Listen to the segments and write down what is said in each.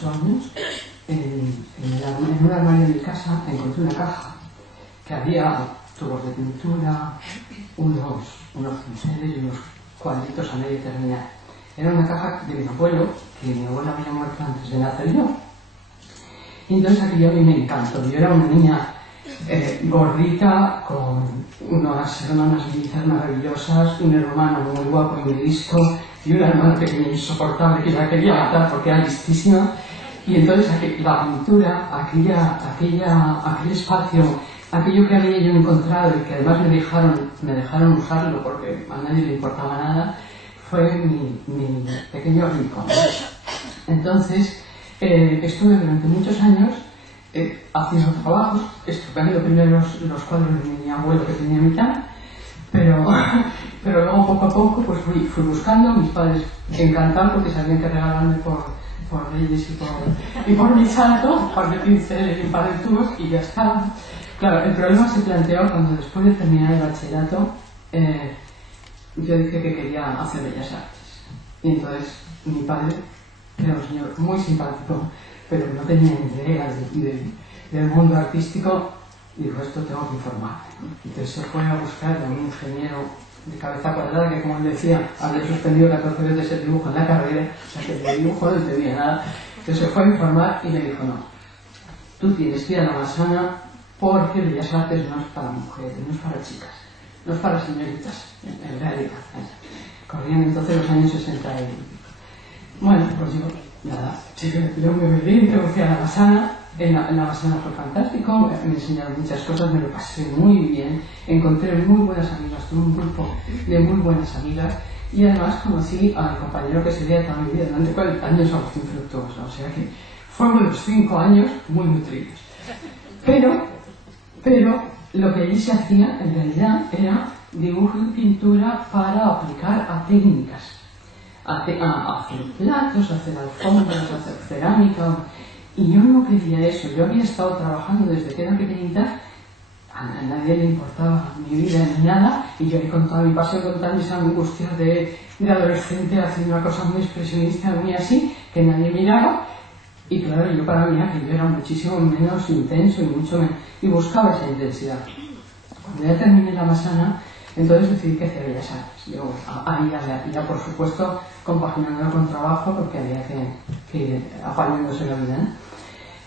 8 años, en un armario de mi casa encontré una caja que había tubos de pintura, unos pinceles y unos cuadritos a medio terminar. Era una caja de mi abuelo, que mi abuelo había muerto antes de nacer yo. Y entonces aquello a mí me encantó. Yo era una niña gordita, con unas hermanas mellizas maravillosas, un hermano muy guapo y muy listo, y una hermana pequeña insoportable que la quería matar porque era listísima. Y entonces la pintura, aquel espacio, aquello que había yo encontrado y que además me dejaron usarlo porque a nadie le importaba nada, fue mi pequeño rincón. Entonces estuve durante muchos años haciendo trabajos, estropeando primero los cuadros de mi abuelo que tenía mitad, pero luego poco a poco pues fui buscando. Mis padres encantados porque sabían que regalarme por Reyes y por mi santo un par de pinceles y un par de tubos y ya estaba. Claro, el problema se planteó cuando después de terminar el bachillerato yo dije que quería hacer Bellas Artes. Y entonces mi padre, que era un señor muy simpático, pero no tenía ni idea del mundo artístico, dijo: esto tengo que informarme. Entonces se fue a buscar a un ingeniero de cabeza cuadrada que, como él decía, había suspendido 14 veces el dibujo en la carrera, o sea que de dibujo no entendía nada. Entonces se fue a informar y me dijo: no, tú tienes que ir a la Massana porque Bellas Artes no es para mujeres, no es para chicas, no es para señoritas, en realidad. Corrían entonces los años 60 y... Bueno, pues yo, nada, yo me obediente, fui a la Massana. En la Massana fue fantástico, me enseñaron muchas cosas, me lo pasé muy bien, encontré muy buenas amigas, tuve un grupo de muy buenas amigas y además conocí al compañero que sería de toda mi vida durante 40 años, Agustín Fructuoso, o sea que fueron unos 5 años muy nutridos. Pero lo que allí se hacía en realidad era dibujo y pintura para aplicar a técnicas, a hacer platos, a hacer alfombras, a hacer cerámica. Y yo no quería eso. Yo había estado trabajando desde que era pequeñita, a nadie le importaba mi vida ni nada, y yo he contado mi pasión, con mis angustias de adolescente haciendo una cosa muy expresionista, muy así, que nadie miraba. Y claro, yo para mí aquello era muchísimo menos intenso y buscaba esa intensidad. Cuando ya terminé la Massana, entonces decidí que hacía Bellas Artes. Yo ahí ya por supuesto compaginándolo con trabajo porque había que ir apañándose la vida, ¿no?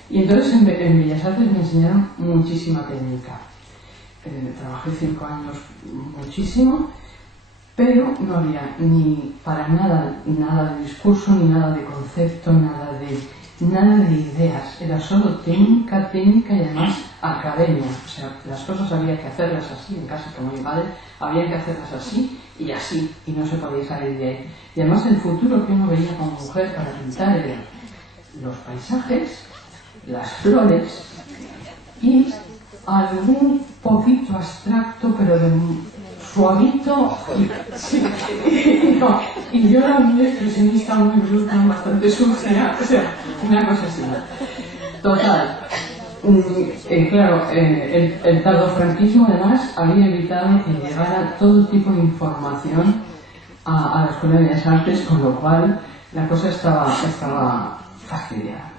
Y entonces en Bellas Artes me enseñaron muchísima técnica. Trabajé 5 años muchísimo, pero no había ni para nada de discurso, ni nada de concepto, nada de ideas. Era solo técnica y además academia. O sea, las cosas había que hacerlas así, en casa como mi padre, había que hacerlas así, y no se podía salir de ahí. Y además el futuro que uno veía como mujer para pintar era los paisajes, las flores y algún poquito abstracto, pero de suavito. Y yo era muy expresionista, muy bruta, bastante sucia, o sea, una cosa así. Total. Claro, el tardofranquismo además había evitado que llegara todo tipo de información a la Escuela de Bellas Artes, con lo cual la cosa estaba fastidiada.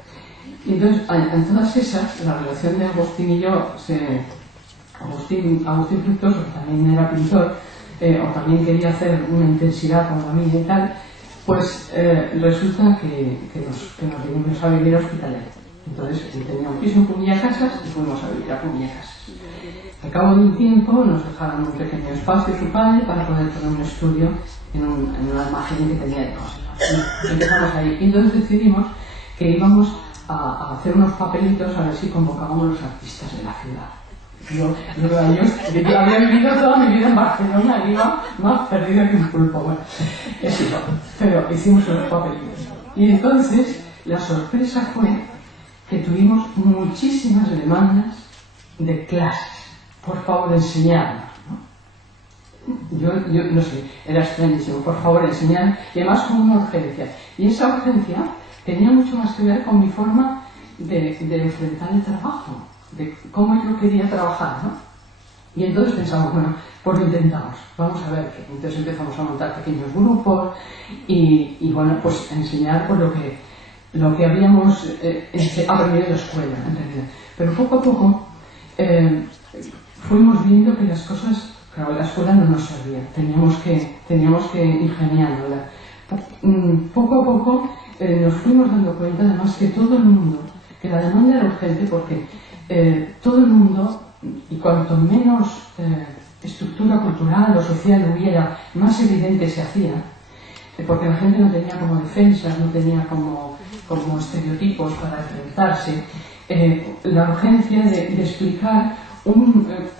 Y entonces, en todas esas, la relación de Agustín y yo, Agustín Fructuoso, que también era pintor, o también quería hacer una intensidad como la mía y tal, pues resulta que nos vinimos a vivir a Hospitalet. Entonces él tenía un piso en Pumilla-Casas y fuimos a vivir a Pumilla-Casas. Al cabo de un tiempo nos dejaron un pequeño espacio su padre para poder poner un estudio en un almacén que tenía de cosas. Y empezamos ahí. Y entonces decidimos que íbamos a hacer unos papelitos a ver si convocábamos a los artistas de la ciudad. Yo había vivido toda mi vida en Barcelona y iba más perdida que un pulpo. Bueno, eso, pero hicimos los papelitos. Y entonces la sorpresa fue que tuvimos muchísimas demandas de clases. Por favor, enseñadnos, ¿no? Yo no sé, era extrañísimo. Por favor, enseñad. Y además con una urgencia. Y esa urgencia tenía mucho más que ver con mi forma de enfrentar el trabajo, de cómo yo quería trabajar, ¿no? Y entonces pensamos, bueno, pues lo intentamos, vamos a ver qué. Entonces empezamos a montar pequeños grupos y bueno, pues enseñar por lo que lo que habíamos aprendido en la escuela, en realidad. Pero poco a poco fuimos viendo que las cosas, claro, la escuela no nos servía, teníamos que ingeniárnosla. Poco a poco nos fuimos dando cuenta además que todo el mundo, que la demanda era urgente porque todo el mundo, y cuanto menos estructura cultural o social hubiera, más evidente se hacía, porque la gente no tenía como defensas, no tenía como estereotipos para enfrentarse, la urgencia de explicar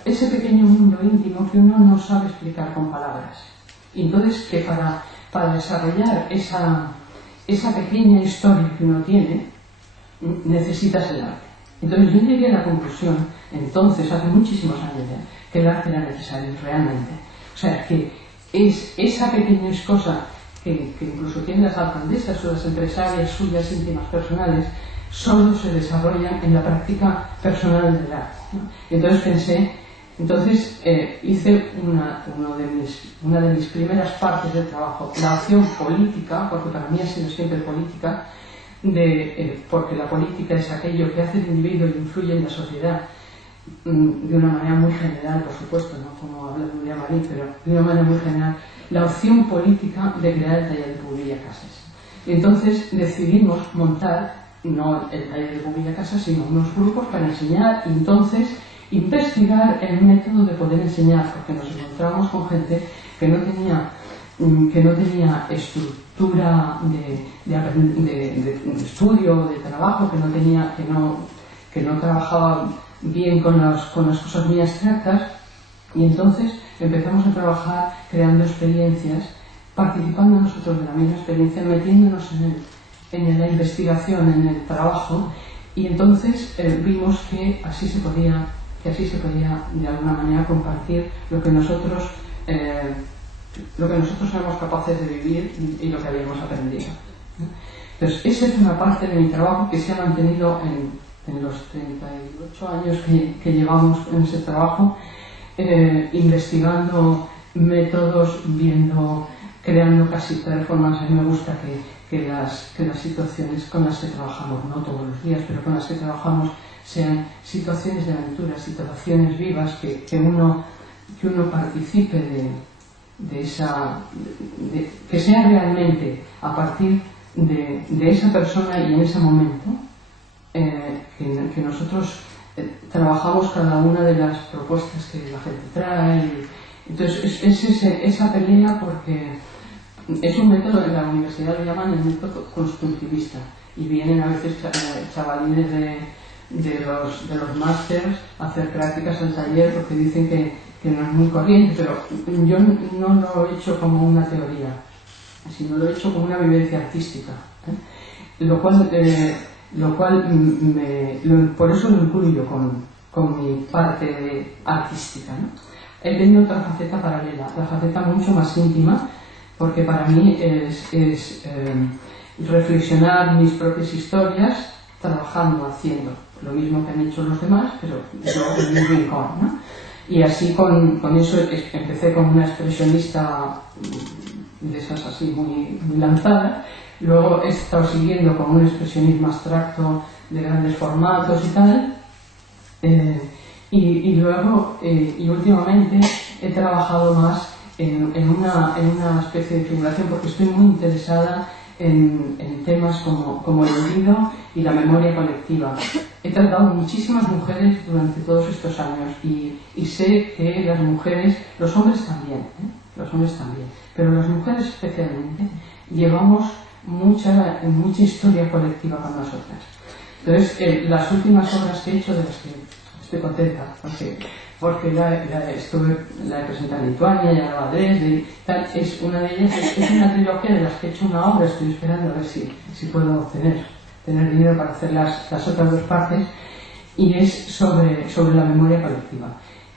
ese pequeño mundo íntimo que uno no sabe explicar con palabras. Y entonces que para desarrollar esa pequeña historia que uno tiene, necesitas el arte. Entonces yo llegué a la conclusión, entonces, hace muchísimos años ya, que el arte era necesario realmente. O sea, que es esa pequeña cosa que incluso tienen las alcaldesas o las empresarias suyas íntimas personales, solo se desarrollan en la práctica personal del arte, ¿no? Entonces hice una de mis primeras partes del trabajo, la acción política, porque para mí ha sido siempre política, porque la política es aquello que hace el individuo y influye en la sociedad de una manera muy general, por supuesto, no como habla Julia Marín, pero de una manera muy general, la opción política de crear el taller de Pubilla Casas. Y entonces decidimos montar no el taller de Pubilla Casas, sino unos grupos para enseñar y entonces investigar el método de poder enseñar, porque nos encontramos con gente que no tenía estructura de estudio, de trabajo, que no trabajaba bien con las cosas muy abstractas, y entonces empezamos a trabajar creando experiencias, participando nosotros de la misma experiencia, metiéndonos en la investigación, en el trabajo, y entonces vimos que así se podía de alguna manera compartir lo que nosotros éramos capaces de vivir y lo que habíamos aprendido. Entonces, esa es una parte de mi trabajo que se ha mantenido en los 38 años que llevamos en ese trabajo, investigando métodos, creando casi performance. A mí me gusta que las situaciones con las que trabajamos, no todos los días, pero con las que trabajamos, sean situaciones de aventura, situaciones vivas, que uno participe que sea realmente a partir de esa persona y en ese momento que nosotros trabajamos cada una de las propuestas que la gente trae. Entonces es esa pelea, porque es un método, en la universidad lo llaman el método constructivista, y vienen a veces chavalines de los másters a hacer prácticas al taller porque dicen que no es muy corriente, pero yo no lo he hecho como una teoría, sino lo he hecho como una vivencia artística, lo cual por eso lo incluyo con mi parte artística, ¿no? He tenido otra faceta paralela, la faceta mucho más íntima, porque para mí es reflexionar mis propias historias trabajando, haciendo lo mismo que han hecho los demás, pero yo en mi rincón, ¿no? Y así con eso empecé con una expresionista de esas así muy lanzada, luego he estado siguiendo con un expresionismo abstracto de grandes formatos y tal, y luego y últimamente he trabajado más en una especie de figuración, porque estoy muy interesada en temas como el olvido y la memoria colectiva. He tratado muchísimas mujeres durante todos estos años y sé que las mujeres, los hombres también, pero las mujeres especialmente, llevamos mucha historia colectiva con nosotras. Entonces, las últimas obras que he hecho, de las que estoy contenta, porque la he presentado en Lituania, ya la Dresde y tal, es una de ellas, es una trilogía de las que he hecho una obra, estoy esperando a ver si puedo tener dinero para hacer las otras dos partes, y es sobre la memoria colectiva.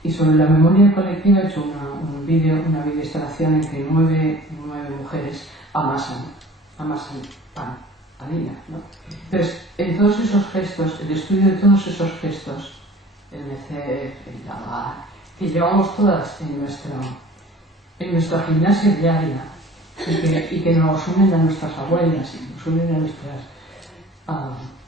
Y sobre la memoria colectiva he hecho una videoinstalación en que nueve mujeres amasan pan, harina, ¿no? Entonces, en todos esos gestos, el estudio de todos esos gestos, el mecer, el lavar, que llevamos todas en nuestra gimnasia diaria, y que nos unen a nuestras abuelas, y nos unen a nuestras a